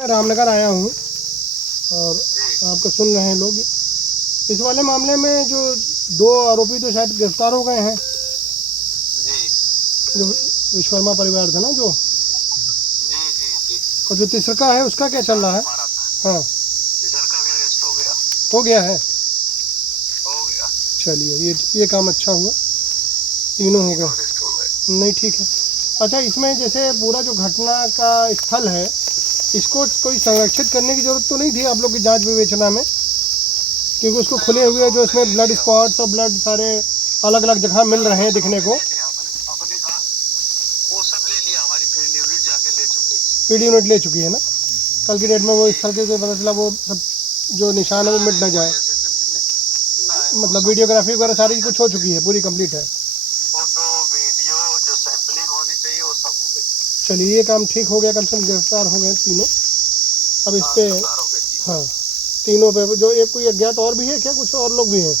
रामनगर आया हूँ और आपको सुन रहे हैं लोग। इस वाले मामले में जो 2 आरोपी तो शायद गिरफ्तार हो गए हैं। जो विश्वकर्मा परिवार था ना जो, और जो तीसरा है उसका क्या चल रहा है? हाँ, तीसरा भी अरेस्ट हो गया। हो गया है। हो गया। चलिए ये काम अच्छा हुआ, तीनों हो गए। अरेस्ट हो गए। नहीं, ठीक है। अच्छा, इसमें जैसे पूरा जो घटना का स्थल है, इसको कोई संरक्षित करने की जरूरत तो नहीं थी आप लोग की जांच विवेचना में? क्योंकि उसको खुले हुए जो इसमें ब्लड स्पॉट्स और ब्लड सारे अलग अलग जगह मिल रहे हैं दिखने को। वो सब ले लिया, हमारी फील्ड यूनिट जाके ले चुकी। फील्ड यूनिट ले चुकी है ना? कल की डेट में वो इस स्थल से पता चला वो सब जो निशान है वो मिट ना जाए, मतलब वीडियोग्राफी वगैरह सारी कुछ हो चुकी है, पूरी कंप्लीट है। फोटो वीडियो जो सैंपलिंग होनी चाहिए वो सब हो गई। चलिए ये काम ठीक हो गया, कम से कम गिरफ्तार हो गए तीनों। अब इस पे हाँ, तीनों पे जो एक कोई अज्ञात और भी है क्या? कुछ और लोग भी हैं?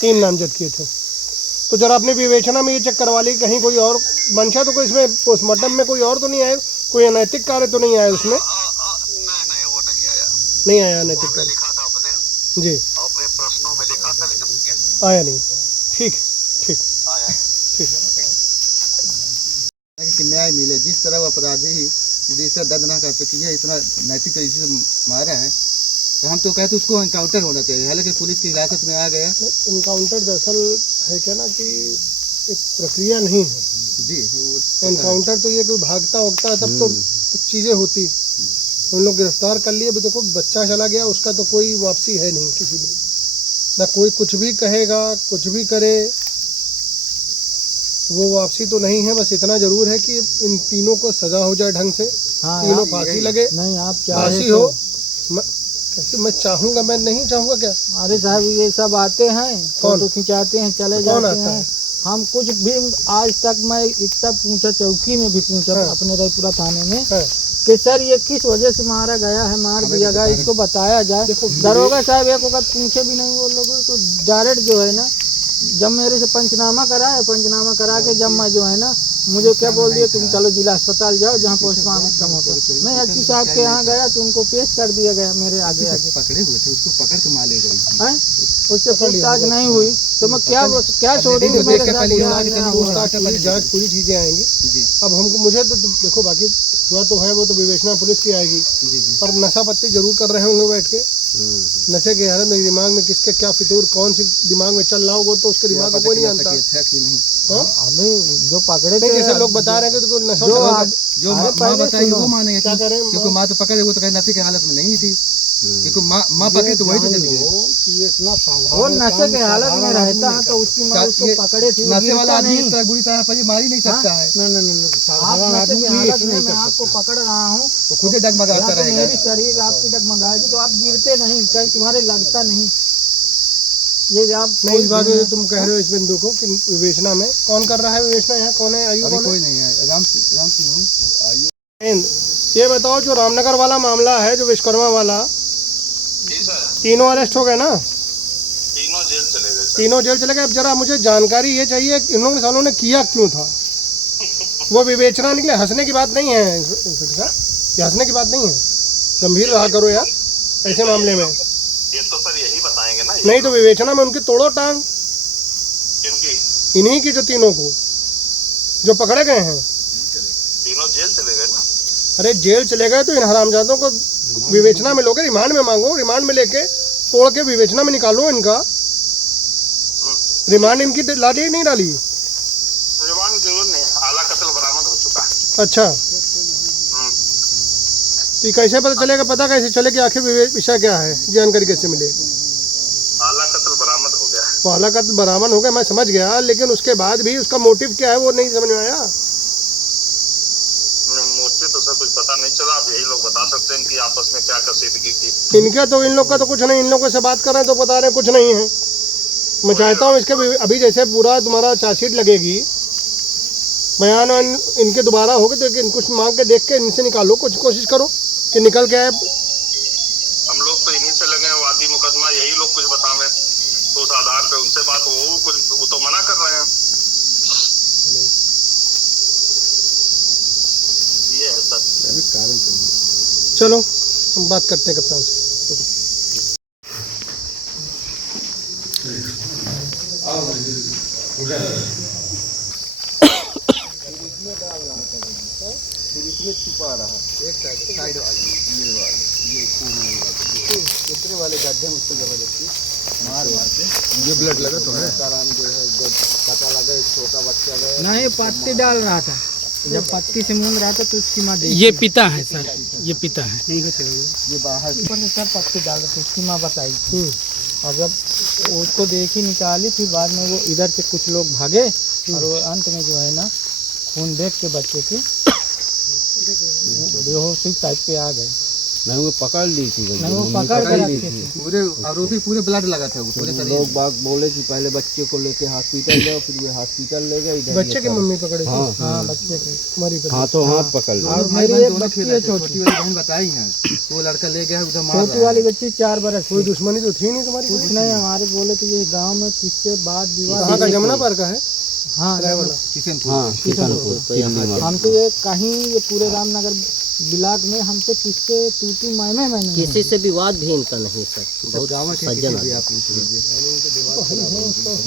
तीन नामजद किए थे। तो जरा अपने विवेचना में ये चेक करवा ली कहीं कोई और मंशा तो कोई इसमें पोस्टमार्टम में कोई और तो नहीं आया, कोई अनैतिक कार्य तो नहीं आया उसमें? नहीं, वो नहीं आया। नहीं आया अनैतिक कार्य? लिखा था अपने जी, अपने प्रश्नों में लिखा था, लेकिन आया नहीं। ठीक ठीक आया। ठीक। कि न्याय मिले, जिस तरह वो अपराधी जैसा दर्दनाक कर सकी है, इतना नैतिक तरीके से मारा है, तो हम तो कहते उसको इनकाउंटर होना चाहिए। हालांकि पुलिस की हिरासत में आ गया। इनकाउंटर दरअसल है क्या ना कि एक प्रक्रिया नहीं है जी, इनकाउंटर तो ये कोई भागता वगता तब तो कुछ चीज़ें होती। उन लोग गिरफ्तार कर लिए। अभी देखो बच्चा चला गया, उसका तो कोई वापसी है नहीं किसी में, ना कोई कुछ भी कहेगा, कुछ भी करे वो वापसी तो नहीं है। बस इतना जरूर है कि इन तीनों को सजा हो जाए ढंग से। हाँ, तीनों फांसी लगे। नहीं, आप फांसी हो। कैसे मैं चाहूँगा? मैं नहीं चाहूँगा क्या? अरे साहब, ये सब आते हैं, फोटो खिंचाते हैं, चले जाते हैं। हम कुछ भी आज तक मैं इतना पूछा, चौकी में भी पूछा अपने रायपुरा थाने में कि सर ये किस वजह से मारा गया है, मार दिया गया, इसको बताया जाए। दरोगा साहब एक वक्त पूछे भी नहीं वो लोगों को। डायरेक्ट जो है ना, जब मेरे से पंचनामा करा के जब मैं जो है ना, मुझे क्या बोल दिया, तुम चलो जिला अस्पताल जाओ जहाँ पोस्टमार्टम होता है। मैं एसपी साहब के यहाँ गया तो उनको पेश कर दिया गया मेरे आगे। पकड़े हुए थे, उसको पकड़ के मारे गए हैं, उससे पूछताछ नहीं हुई तो मैं क्या छोड़ी? जांच पूरी चीजें आएंगी। अब हमको मुझे तो देखो, बाकी हुआ तो है, वो तो विवेचना पुलिस की आएगी। पर नशा पत्ती जरूर कर रहे होंगे बैठ के। नशे के हालत में दिमाग में किसके क्या फितूर कौन सी दिमाग में चल रहा होगा तो उसके दिमाग को कोई नहीं जानता। हमें जो पकड़े थे, जैसे लोग बता रहे हैं कि नशा जो माँ बताएगी वो मानेंगे। क्या करें? क्योंकि माँ तो पकड़े, वो तो कहीं नशे की हालत में नहीं थी। क्योंकि माँ पकड़े तो वही तो चली गई। वो नशे के हालत में रहता है तो उसकी माँ उसको पकड़े थी। नशे वाला आदमी इस तरह बुरी तरह पर मार ही नहीं सकता है। आप नशे की हालत में मैं आपको पकड़ रहा हूँ तो खुद ही डगमगाता रहेगा। मेरी शरीर आपकी डगमगाएगी तो आप गिरते नहीं, कहीं तुम्हारे लगता नहीं। ये आप नहीं, इस बात में तुम कह रहे हो इस बिंदु को कि विवेचना में कौन कर रहा है विवेचना? यहाँ कौन है? आयु कोई नहीं है। राम सिंह। ये बताओ, जो रामनगर वाला मामला है, जो विश्वकर्मा वाला, तीनों अरेस्ट हो गए ना? तीनों जेल चले गए। तीनों जेल चले गए। अब जरा मुझे जानकारी ये चाहिए इन लोगों ने सालों ने किया क्यों था? वो विवेचना निकले। हंसने की बात नहीं है इंस्पेक्टर साहब, ये हंसने की बात नहीं है। गंभीर रहा करो यार ऐसे मामले में। ये तो सर यही बताएंगे ना। नहीं तो विवेचना में उनकी तोड़ो टांग, क्योंकि इन्हीं की, जो तीनों को जो पकड़े गए हैं। तीनों जेल चले गए ना। अरे जेल चले गए तो इन हरामजादों को विवेचना में लोगे, रिमांड में मांगो, रिमांड में लेके तोड़ के विवेचना में निकालो इनका। रिमांड इनकी डाली नहीं डाली? रिमांड जरूर नहीं, आला कत्ल बरामद हो चुका है। अच्छा, ये कैसे पता चलेगा? पता कैसे चले कि आखिर विषय क्या है? जानकारी कैसे मिले? आला कत्ल बरामद हो गया। वो आला कत्ल बरामद हो गया, मैं समझ गया, लेकिन उसके बाद भी उसका मोटिव क्या है वो नहीं समझ में आया। मोटिव तो सर कुछ पता नहीं चला। अब यही लोग बता सकते हैं कि आपस में क्या कसीदगी थी। इनका तो, इन लोग का तो कुछ नहीं। इन लोगों से बात कर रहे हैं तो बता रहे हैं कुछ नहीं है। मैं चाहता हूँ इसके अभी जैसे पूरा तुम्हारा चार्जशीट लगेगी, बयान इनके दोबारा होगे तो कुछ मांग के देख के इनसे निकालो, कुछ कोशिश करो कि निकल के आए। हम लोग तो इन्हीं से लगे हैं, वादी मुकदमा, यही लोग कुछ बतावे तो उस आधार पे उनसे बात हो। कुछ वो तो मना कर रहे हैं। अभी कारण चाहिए। चलो हम बात करते हैं कप्तान से। एक साइड वाले ये कितने वाले गड्ढे में उसको जबरदस्ती मार के ये ब्लड लगा तो है कारण जो है जब पता लगा एक छोटा बच्चा गया ना ये पत्ती डाल रहा था, जब पत्ती से मूंद रहा था तो उसकी माँ ये पिता है सर, ये पिता है। ये बाहर ऊपर से सर पत्ती डाल रहे थे, उसकी माँ बताई थी। और जब उसको देखी निकाली, फिर बाद में वो इधर से कुछ लोग भागे और वो अंत में जो है ना खून देख के बच्चे की बेहोशी टाइप पे आ गए। नहीं वो पकड़ ली थी, नहीं वो पकड़ के रखे थे। पूरे आरोपी पूरे ब्लड लगा था पूरे शरीर लोग बाग बोले कि पहले बच्चे को लेके हॉस्पिटल जाओ, फिर वो हॉस्पिटल ले गए इधर बच्चे की मम्मी पकड़े थे। हाँ हाँ बच्चे की। हमारी पकड़ी। हाथों हाथ पकड़ ली। और भाई मेरी बहन एक दोनों बच्ची खेल है रहे थे, छोटी वाली बहन बताई है वो लड़का ले गया उधर मार छोटी वाली बच्ची 4 बरस कोई की। दुश्मनी तो थी नहीं तुम्हारी? कुछ नहीं, हमारे बोले तो ये गांव में किससे बात कहाँ विवाद। का? जमुना पार का है हाँ वाला। किशनपुर हाँ किशनपुर। हमसे ये कहीं ये पूरे रामनगर ब्लॉक में हमसे किससे तू मैंने किसी से विवाद भी इनका नहीं सर, बहुत गाँव के सज्जन किसी भी आदमी। आप पूछ लीजिए।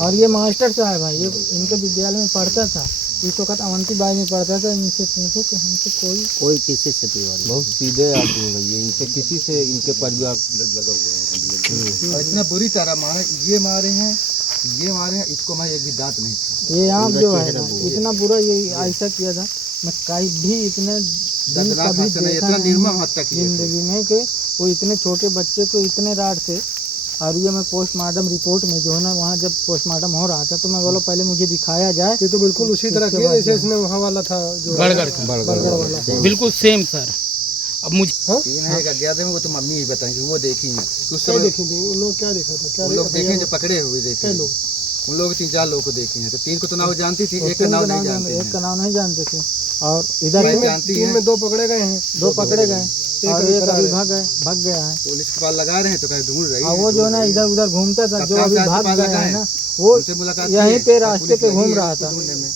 और ये मास्टर साहब है, ये इनके विद्यालय में पढ़ता था, इस वक्त अवंती बाई में पढ़ता था। इनसे पूछो कि हमसे कोई किसी से विवाद नहीं। बहुत सीधे आदमी है भैया, इनसे किसी से इनके परिवार और इतना बुरी तरह मारे, ये मारे हैं, ये मारे हैं, इसको मैं एक भी दांत नहीं था। ये आम जो है ना इतना बुरा ये ऐसा किया था, मैं कहीं भी इतने दिन दर्दनाक कभी हत्या नहीं, देखा इतना नहीं निर्मम हत्या की है। जिंदगी में कि वो इतने छोटे बच्चे को इतने रात से। और ये मैं पोस्टमार्टम रिपोर्ट में जो है ना, वहाँ जब पोस्टमार्टम हो रहा था तो मैं बोला पहले मुझे दिखाया जाए। ये तो बिल्कुल उसी तरह किया जैसे इसने वहाँ वाला था जो बरगढ़ का बरगढ़ वाला। बिल्कुल सेम सर। अब मुझे तीन है एक अज्ञात है, वो तो मम्मी ही बताएंगे, वो देखी है उस क्या समय। देखी थी उन लोग? क्या देखा था? क्या उन लोग देखा देखे था? जो पकड़े हुए देखे क्या लोग? उन लोग 3-4 लोग को देखे हैं, तो 3 को तो नाम जानती थी, एक का तीन नाम का नहीं नाम जानते एक का हैं। नाम नहीं जानते थे। और इधर भाई में जानती तीन है, में 2 पकड़े गए हैं। 2 पकड़े गए और अभी एक फरार अभी है। भाग गया है। पुलिस के पास लगा रहे हैं तो कहीं ढूंढ रही और वो जो है ना इधर उधर घूमता था, जो कप्तान अभी साहब के भाग पास गया लगा है है। ना, वो उनसे मुलाकात यहीं की है, पे तो रास्ते पुलिस पे लगी घूम है रहा उसको था। ढूंढने में।